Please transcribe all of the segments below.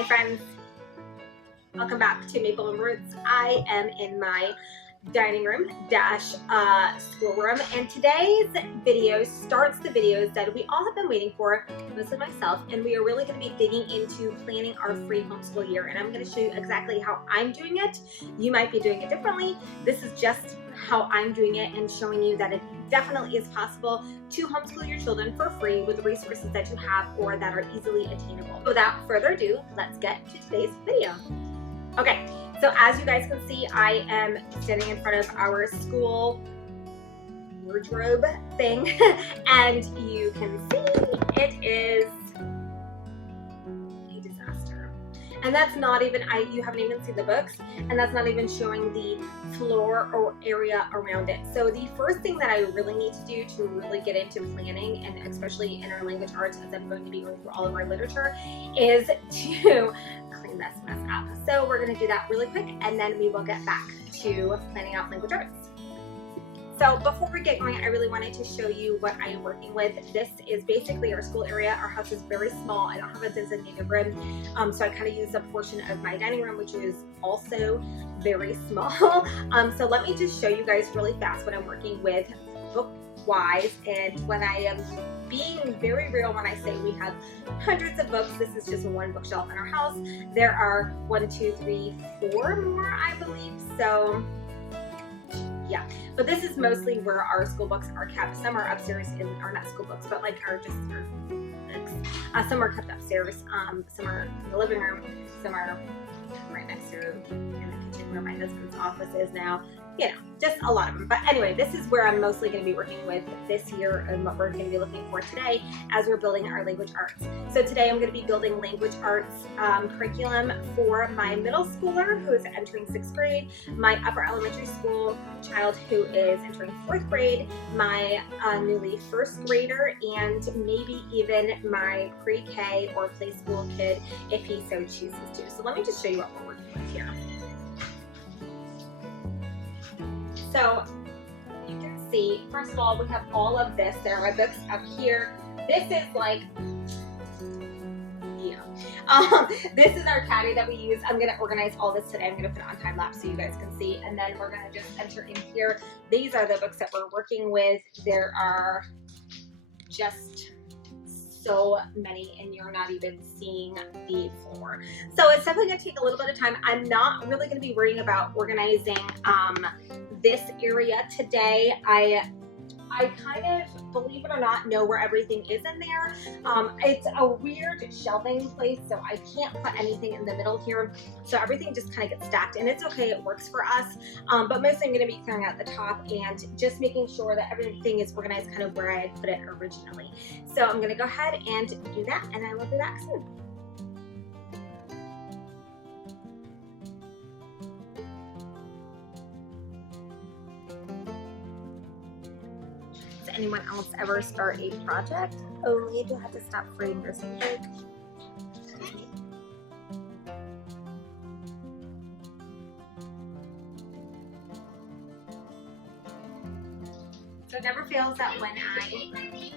Hi friends, welcome back to Maple and Roots. I am in my dining room / schoolroom, and today's video starts the videos that we all have been waiting for, mostly myself, and we are really going to be digging into planning our free homeschool year, and I'm going to show you exactly how I'm doing it. You might be doing it differently. This is just how I'm doing it and showing you that it definitely is possible to homeschool your children for free with the resources that you have or that are easily attainable. Without further ado, let's get to today's video. Okay, so as you guys can see, I am standing in front of our school wardrobe thing, and you can see it is a disaster. And that's not even, you haven't even seen the books, and that's not even showing the floor or area around it. So the first thing that I really need to do to really get into planning, and especially in our language arts, as I'm going to be going through all of our literature, is to clean this mess up. So we're going to do that really quick, and then we will get back to planning out language arts. So before we get going, I really wanted to show you what I am working with. This is basically our school area. Our house is very small. I don't have a designated room, so I kind of use a portion of my dining room, which is also very small. So let me just show you guys really fast what I'm working with book-wise, and when I am being very real when I say we have hundreds of books. This is just one bookshelf in our house. There are 1, 2, 3, 4 more, I believe. So yeah, but this is mostly where our school books are kept. Some are upstairs are not school books, but like our books. Some are kept upstairs. Some are in the living room. Some are right next to in the kitchen where my husband's office is now. You know, just a lot of them. But anyway, this is where I'm mostly going to be working with this year and what we're going to be looking for today as we're building our language arts. So today I'm going to be building language arts curriculum for my middle schooler who is entering 6th grade, my upper elementary school child who is entering 4th grade, my newly 1st grader, and maybe even my pre-K or play school kid if he so chooses to. So let me just show you what we're working with here. So you can see, first of all, we have all of this. There are my books up here. This is like, yeah. This is our caddy that we use. I'm going to organize all this today. I'm going to put it on time lapse so you guys can see. And then we're going to just enter in here. These are the books that we're working with. There are just so many, and you're not even seeing the floor. So it's definitely going to take a little bit of time. I'm not really going to be worrying about organizing this area today. I kind of, believe it or not, know where everything is in there. It's a weird shelving place, so I can't put anything in the middle here. So everything just kind of gets stacked, and it's okay, it works for us. But mostly I'm going to be clearing out the top and just making sure that everything is organized kind of where I had put it originally. So I'm going to go ahead and do that, and I will be back soon. Does anyone else ever start a project only to have to stop freeing your sink? So it never fails that when I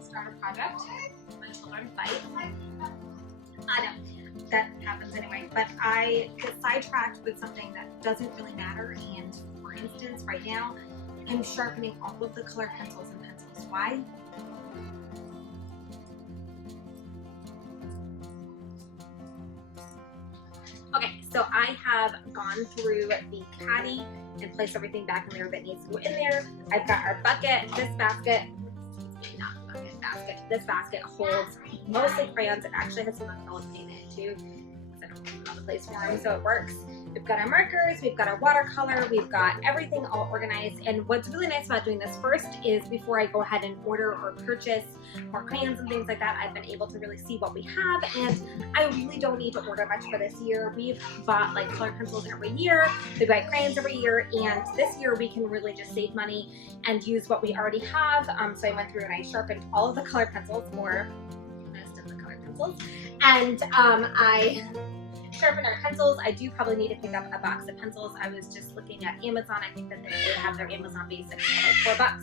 start a project, my children fight. I know, that happens anyway, but I get sidetracked with something that doesn't really matter, and for instance, right now, I'm sharpening all of the color pencils and pencils. Why? Okay, so I have gone through the caddy and placed everything back in there that needs to go in there. I've got our bucket, this basket, not bucket, basket. This basket holds mostly crayons. It actually has some acrylic paint in it too, because I don't have another place for them, so it works. We've got our markers, we've got our watercolor, we've got everything all organized. And what's really nice about doing this first is before I go ahead and order or purchase more crayons and things like that, I've been able to really see what we have, and I really don't need to order much for this year. We've bought like colored pencils every year, we buy crayons every year, and this year we can really just save money and use what we already have. So I went through and I sharpened all of the colored pencils, or most of the colored pencils, and I sharpen our pencils. I do probably need to pick up a box of pencils. I was just looking at Amazon. I think that they have their Amazon basics for like $4.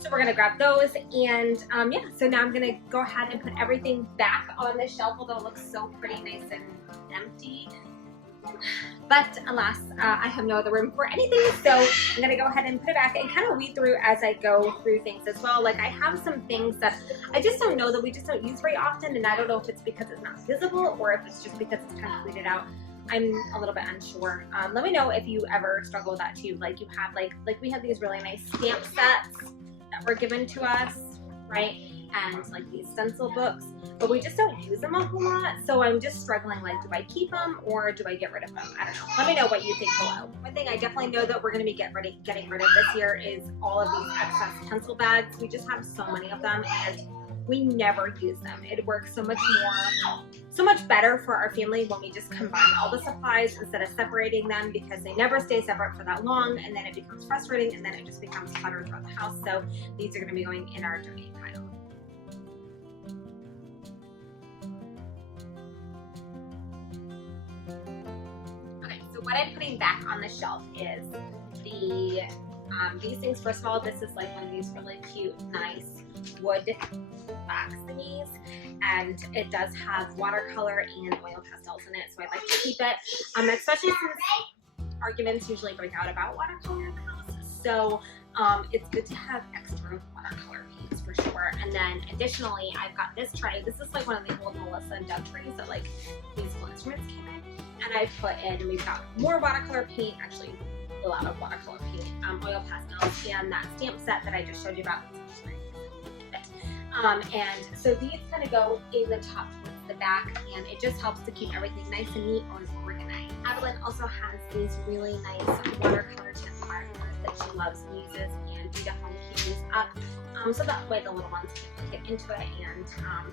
So we're gonna grab those, and yeah, so now I'm gonna go ahead and put everything back on the shelf, although it looks so pretty nice and empty. But alas, I have no other room for anything, so I'm gonna go ahead and put it back and kind of weed through as I go through things as well. Like I have some things that I just don't know, that we just don't use very often, and I don't know if it's because it's not visible or if it's just because it's time to weed it out. I'm a little bit unsure. Let me know if you ever struggle with that too. Like you have like we have these really nice stamp sets that were given to us, right? And like these stencil books, but we just don't use them a whole lot. So I'm just struggling, like, do I keep them or do I get rid of them? I don't know. Let me know what you think below. One thing I definitely know that we're going to be getting rid of this year is all of these excess pencil bags. We just have so many of them and we never use them. It works so much better for our family when we just combine all the supplies instead of separating them, because they never stay separate for that long, and then it becomes frustrating, and then it just becomes clutter throughout the house. So these are going to be going in our donate pile. Okay, so what I'm putting back on the shelf is these things. First of all, this is like one of these really cute, nice wood box thingies, and it does have watercolor and oil pastels in it, so I like to keep it, especially since arguments usually break out about watercolor in the house, so it's good to have extra watercolor paints for sure. And then additionally, I've got this tray. This is like one of the old Melissa and Dove trays that like musical instruments came in, and I put in, we've got more watercolor paint, actually a lot of watercolor paint, oil pastels, and that stamp set that I just showed you about. And so these kind of go in the top towards the back, and it just helps to keep everything nice and neat and organized. Adeline also has these really nice watercolor tip markers that she loves and uses, and do definitely keep these up, so that way the little ones can get into it, and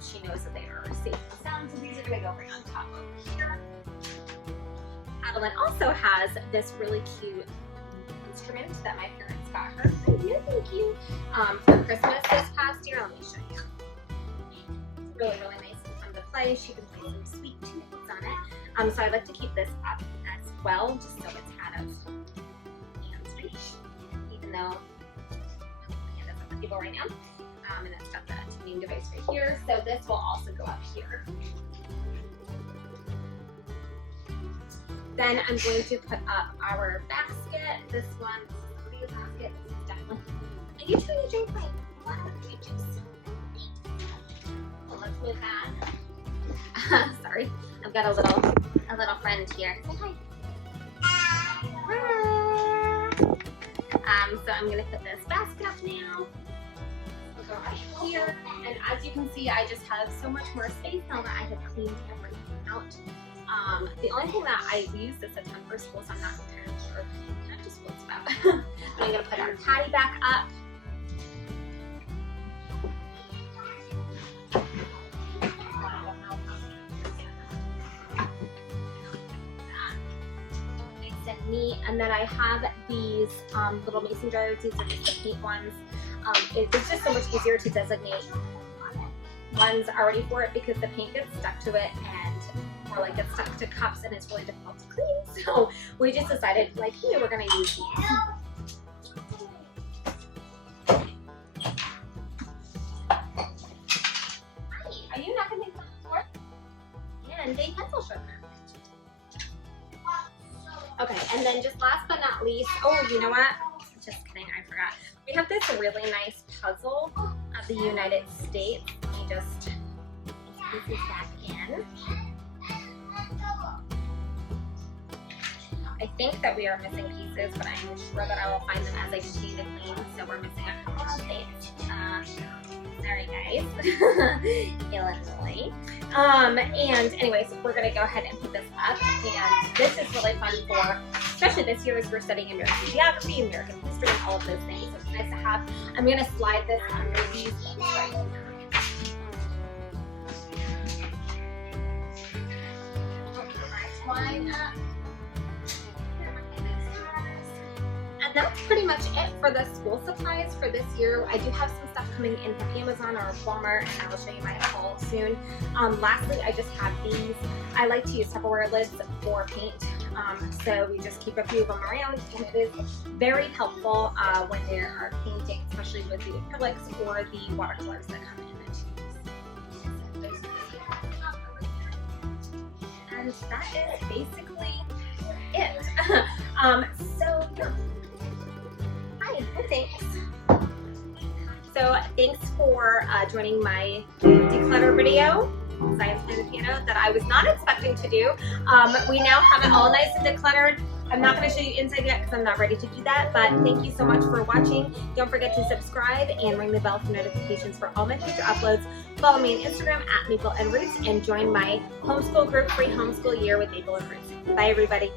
she knows that they are safe and sound. So these are going to go right on top over here. Adeline also has this really cute instrument that my parents got her. Thank you. For Christmas this past year. Let me show you. It's really, really nice and fun to play. She can play some sweet tunes on it. So I like to keep this up as well, just so it's out of hand's reach, even though my hand doesn't people right now. And it's got the tuning device right here. So this will also go up here. Then I'm going to put up our basket. This one is a basket. This is definitely. Are you trying to drink my water? Juice? Well, let's move that. Sorry, I've got a little friend here. Say hi. So I'm gonna put this basket up now. We'll go right here, and as you can see, I just have so much more space now that I have cleaned everything out. The only thing that I use this a ton for school, so I'm not entirely sure what to school it's about. But I'm going to put our caddy back up. Nice and neat. And then I have these little mason jars. These are just the paint ones. It's just so much easier to designate ones already for it, because the paint gets stuck to it, or like gets stuck to cups, and it's really difficult to clean. So we just decided, like, hey, we're gonna use these. Hi, are you knocking things on the floor? And a pencil sharpener. Okay, and then just last but not least, oh, you know what? Just kidding, I forgot. We have this really nice puzzle of the United States. Let me just put this back in. I think that we are missing pieces, but I'm sure that I will find them as I continue to clean. So we're missing a couple of states. Sorry guys. Illinois. And anyways, we're gonna go ahead and put this up. And this is really fun for, especially this year as we're studying American geography, American history, and all of those things. So it's nice to have. I'm gonna slide this under these right here. Line up. And that's pretty much it for the school supplies for this year. I do have some stuff coming in from Amazon or Walmart, and I will show you my haul soon. Lastly, I just have these. I like to use Tupperware lids for paint. So we just keep a few of them around, and it is very helpful when they are painting, especially with the acrylics or the watercolors that come in the tubes. And that is basically it. So yeah. Hi, thanks. So thanks for joining my declutter video. I have played the piano that I was not expecting to do. We now have it all nice and decluttered. I'm not going to show you inside yet because I'm not ready to do that, but thank you so much for watching. Don't forget to subscribe and ring the bell for notifications for all my future uploads. Follow me on Instagram at Maple and Roots, and join my homeschool group, Free Homeschool Year with Maple and Roots. Bye everybody.